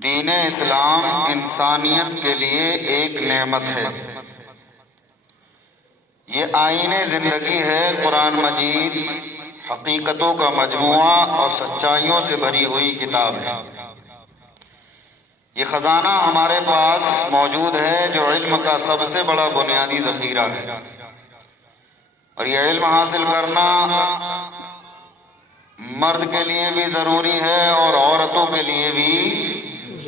دین اسلام انسانیت کے لیے ایک نعمت ہے۔ یہ آئین زندگی ہے۔ قرآن مجید حقیقتوں کا مجموعہ اور سچائیوں سے بھری ہوئی کتاب ہے۔ یہ خزانہ ہمارے پاس موجود ہے جو علم کا سب سے بڑا بنیادی ذخیرہ ہے، اور یہ علم حاصل کرنا مرد کے لیے بھی ضروری ہے اور عورتوں کے لیے بھی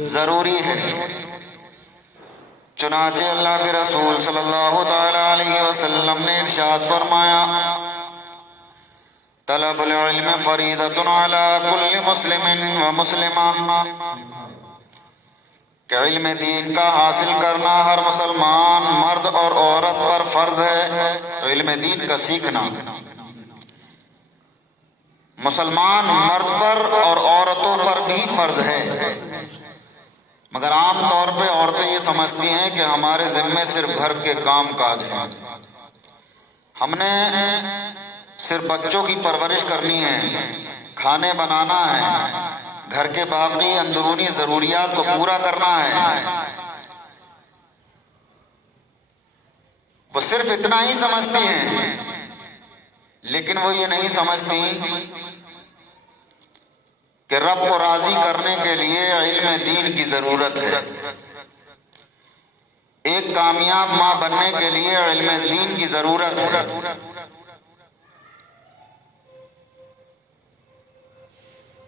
ضروری ہے۔ چنانچہ اللہ کے رسول صلی اللہ تعالی علیہ وسلم نے ارشاد فرمایا، طلب العلم فریضۃ علی کل مسلم و مسلمہ، کہ علم دین کا حاصل کرنا ہر مسلمان مرد اور عورت پر فرض ہے۔ علم دین کا سیکھنا مسلمان مرد پر اور عورتوں پر بھی فرض ہے، مگر عام طور پہ عورتیں یہ سمجھتی ہیں کہ ہمارے ذمے صرف گھر کے کام کاج ہیں، ہم نے صرف بچوں کی پرورش کرنی ہے، کھانے بنانا ہے، گھر کے باقی اندرونی ضروریات کو پورا کرنا ہے۔ وہ صرف اتنا ہی سمجھتی ہیں، لیکن وہ یہ نہیں سمجھتی کہ رب کو راضی کرنے کے لیے علم دین کی ضرورت ہے۔ ایک کامیاب ماں بننے کے لیے علم دین کی ضرورت ہے۔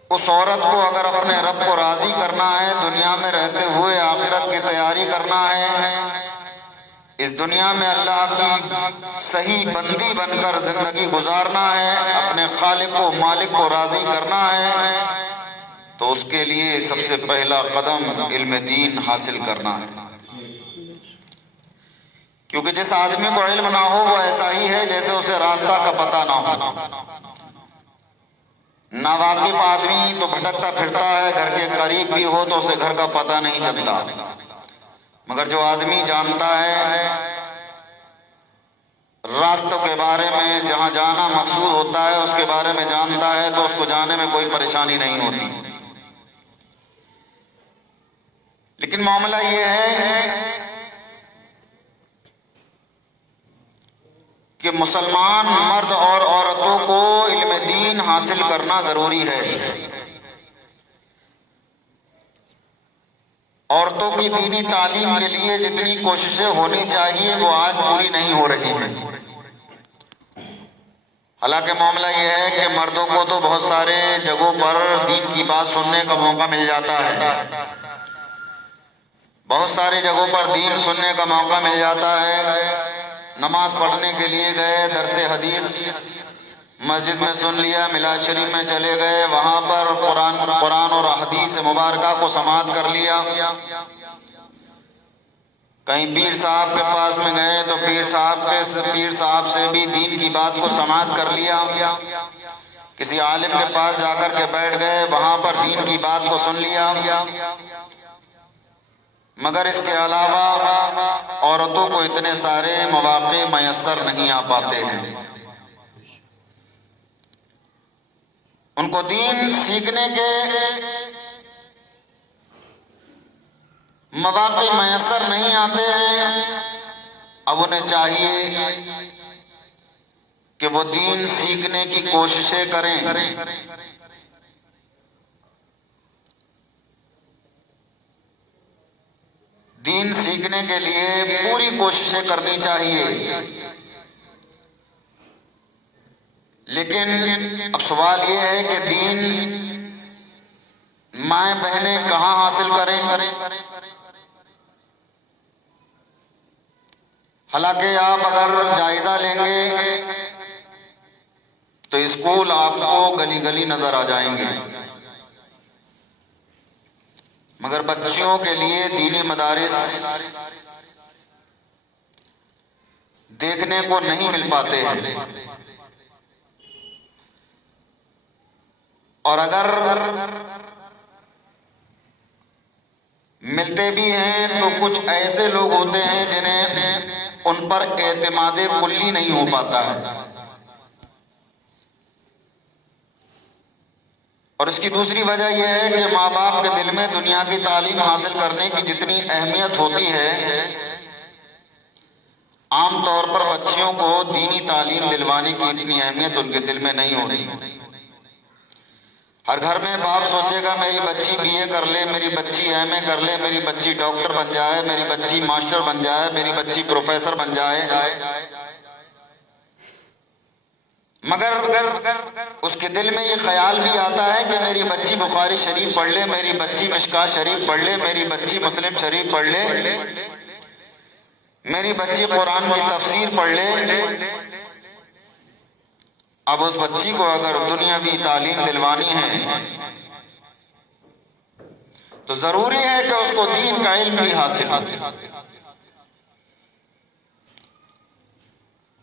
اس عورت کو اگر اپنے رب کو راضی کرنا ہے، دنیا میں رہتے ہوئے آخرت کی تیاری کرنا ہے، اس دنیا میں اللہ کی صحیح بندی بن کر زندگی گزارنا ہے، اپنے خالق و مالک کو راضی کرنا ہے، تو اس کے لیے سب سے پہلا قدم علم دین حاصل کرنا ہے۔ کیونکہ جس آدمی کو علم نہ ہو وہ ایسا ہی ہے جیسے اسے راستہ کا پتہ نہ ہو۔ ناواقف آدمی تو بھٹکتا پھرتا ہے، گھر کے قریب بھی ہو تو اسے گھر کا پتہ نہیں چلتا، مگر جو آدمی جانتا ہے راستوں کے بارے میں، جہاں جانا مقصود ہوتا ہے اس کے بارے میں جانتا ہے، تو اس کو جانے میں کوئی پریشانی نہیں ہوتی۔ لیکن معاملہ یہ ہے کہ مسلمان مرد اور عورتوں کو علم دین حاصل کرنا ضروری ہے۔ عورتوں کی دینی تعلیم کے لیے جتنی کوششیں ہونی چاہیے وہ آج پوری نہیں ہو رہی ہیں۔ حالانکہ معاملہ یہ ہے کہ مردوں کو تو بہت سارے جگہوں پر دین کی بات سننے کا موقع مل جاتا ہے، بہت ساری جگہوں پر دین سننے کا موقع مل جاتا ہے۔ نماز پڑھنے کے لیے گئے، درس حدیث مسجد میں سن لیا، ملاد شریف میں چلے گئے، وہاں پر قرآن اور حدیث مبارکہ کو سماعت کر لیا۔ کہیں پیر صاحب کے پاس میں گئے تو پیر صاحب سے بھی دین کی بات کو سماعت کر لیا۔ کسی عالم کے پاس جا کر کے بیٹھ گئے، وہاں پر دین کی بات کو سن لیا۔ مگر اس کے علاوہ عورتوں کو اتنے سارے مواقع میسر نہیں آ پاتے ہیں، ان کو دین سیکھنے کے مواقع میسر نہیں آتے ہیں۔ اب انہیں چاہیے کہ وہ دین سیکھنے کی کوششیں کریں۔ دین سیکھنے کے لیے پوری کوششیں کرنی چاہیے، لیکن اب سوال یہ ہے کہ دین مائیں بہنیں کہاں حاصل کریں؟ حالانکہ آپ اگر جائزہ لیں گے تو اسکول آپ کو گلی گلی نظر آ جائیں گے، مگر بچیوں کے لیے دینی مدارس دیکھنے کو نہیں مل پاتے ہیں، اور اگر ملتے بھی ہیں تو کچھ ایسے لوگ ہوتے ہیں جنہیں ان پر اعتماد کلی نہیں ہو پاتا ہے۔ اور اس کی دوسری وجہ یہ ہے کہ ماں باپ کے دل میں دنیا کی تعلیم حاصل کرنے کی جتنی اہمیت ہوتی ہے، عام طور پر بچیوں کو دینی تعلیم دلوانے کی اتنی اہمیت ان کے دل میں نہیں ہوتی۔ ہر گھر میں باپ سوچے گا میری بچی بی اے کر لے، میری بچی ایم اے کر لے، میری بچی ڈاکٹر بن جائے، میری بچی ماسٹر بن جائے، میری بچی پروفیسر بن جائے، مگر اس کے دل میں یہ خیال بھی آتا ہے کہ میری بچی بخاری شریف پڑھ لے، میری بچی مشکوٰۃ شریف پڑھ لے، میری بچی مسلم شریف پڑھ لے، میری بچی قرآن کی تفسیر پڑھ لے۔ اب اس بچی کو اگر دنیاوی تعلیم دلوانی ہے تو ضروری ہے کہ اس کو دین کا علم بھی حاصل ہو۔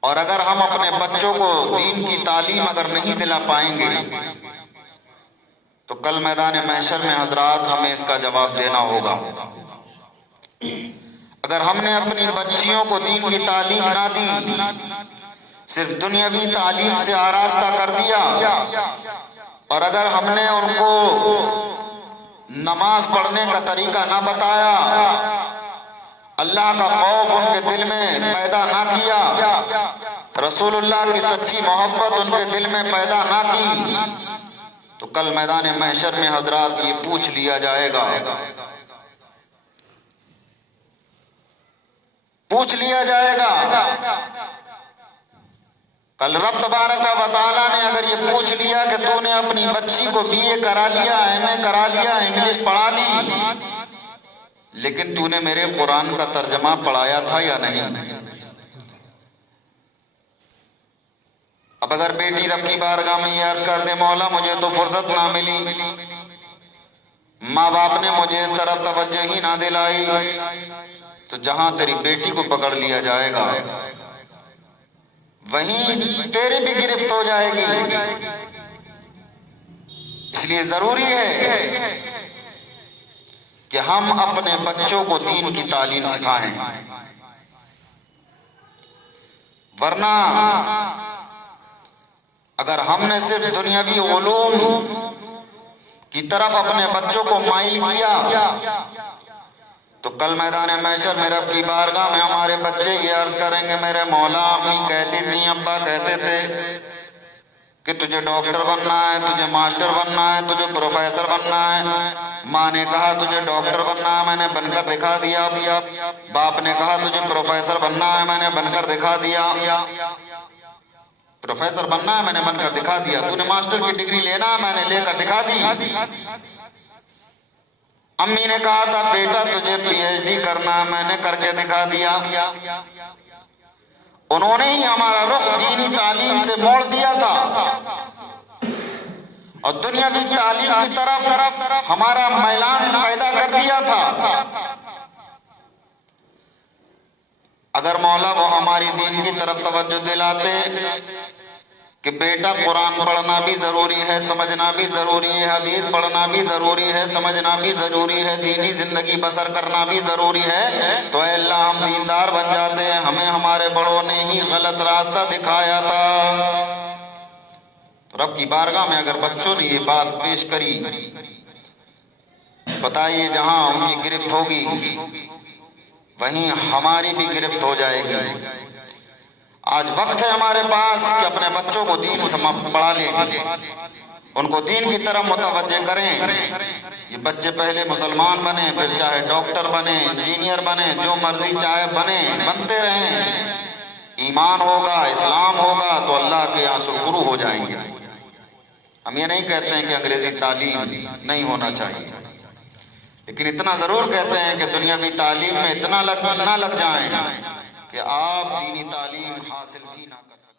اور اگر ہم اپنے بچوں کو دین کی تعلیم اگر نہیں دلا پائیں گے تو کل میدان محشر میں حضرات ہمیں اس کا جواب دینا ہوگا۔ اگر ہم نے اپنی بچیوں کو دین کی تعلیم نہ دی، صرف دنیاوی تعلیم سے آراستہ کر دیا، اور اگر ہم نے ان کو نماز پڑھنے کا طریقہ نہ بتایا، اللہ کا خوف ان کے دل میں پیدا نہ کیا، رسول اللہ کی سچی محبت ان کے دل میں پیدا نہ کی، تو کل میدان محشر میں حضرات یہ پوچھ لیا جائے گا، کل رب تبارک و تعالیٰ نے اگر یہ پوچھ لیا کہ تو نے اپنی بچی کو بی اے کرا لیا، ایم اے کرا لیا، انگلش پڑھا لی، لیکن تو نے میرے قرآن کا ترجمہ پڑھایا تھا یا نہیں؟ اب اگر بیٹی رب کی بارگاہ میں یہ عرض کر دے مولا مجھے تو فرصت نہ ملی، ماں باپ نے مجھے اس طرف توجہ ہی نہ دلائی، تو جہاں تیری بیٹی کو پکڑ لیا جائے گا وہیں تیری بھی گرفت ہو جائے گی۔ اس لیے ضروری ہے کہ ہم اپنے بچوں کو دین کی تعلیم سکھائیں، ورنہ اگر ہم نے صرف دنیاوی علوم کی طرف اپنے بچوں کو مائل کیا تو کل میدان محشر میں رب کی بارگاہ میں ہمارے بچے یہ عرض کریں گے میرے مولا امی کہتی تھی، ابا کہتے تھے کہ تجھے ڈاکٹر بننا ہے، تجھے ماسٹر بننا ہے، تجھے پروفیسر بننا ہے۔ ماں نے کہا تجھے ڈاکٹر بننا ہے، میں نے بن کر دکھا دیا۔ باپ نے کہا تجھے پروفیسر بننا ہے، میں نے بن کر دکھا دیا۔ پروفیسر بننا ہے، میں نے بن کر دکھا دیا۔ تو نے ماسٹر کی ڈگری لینا ہے، میں نے لے کر دکھا دی۔ امی نے کہا تھا بیٹا تجھے پی ایچ ڈی کرنا ہے، میں نے کر کے دکھا دیا۔ انہوں نے ہی ہمارا رخ دینی تعلیم سے موڑ دیا تھا اور دنیاوی تعلیم کی طرف ہمارا میلان پیدا کر دیا تھا۔ اگر مولا وہ ہماری دین کی طرف توجہ دلاتے کہ بیٹا قرآن پڑھنا بھی ضروری ہے، سمجھنا بھی ضروری ہے، حدیث پڑھنا بھی ضروری ہے، سمجھنا بھی ضروری ہے، دینی زندگی بسر کرنا بھی ضروری ہے، تو اے اللہ ہم دیندار بن جاتے ہیں۔ ہمیں ہمارے بڑوں نے ہی غلط راستہ دکھایا تھا۔ رب کی بارگاہ میں اگر بچوں نے یہ بات پیش کری، بتائیے جہاں ان کی گرفت ہوگی وہیں ہماری بھی گرفت ہو جائے گی۔ آج وقت ہے ہمارے پاس کہ اپنے بچوں کو دین سے پڑھا لیں، ان کو دین کی طرف متوجہ کریں۔ یہ بچے پہلے مسلمان بنے، پھر چاہے ڈاکٹر بنے، انجینئر بنے، جو مرضی چاہے بنتے رہیں، ایمان ہوگا، اسلام ہوگا تو اللہ کے یہاں سرخرو ہو جائیں گے۔ ہم یہ نہیں کہتے ہیں کہ انگریزی تعلیم نہیں ہونا چاہیے، لیکن اتنا ضرور کہتے ہیں کہ دنیاوی تعلیم میں اتنا نہ لگ جائیں کہ آپ دینی تعلیم حاصل بھی نہ کر سکیں۔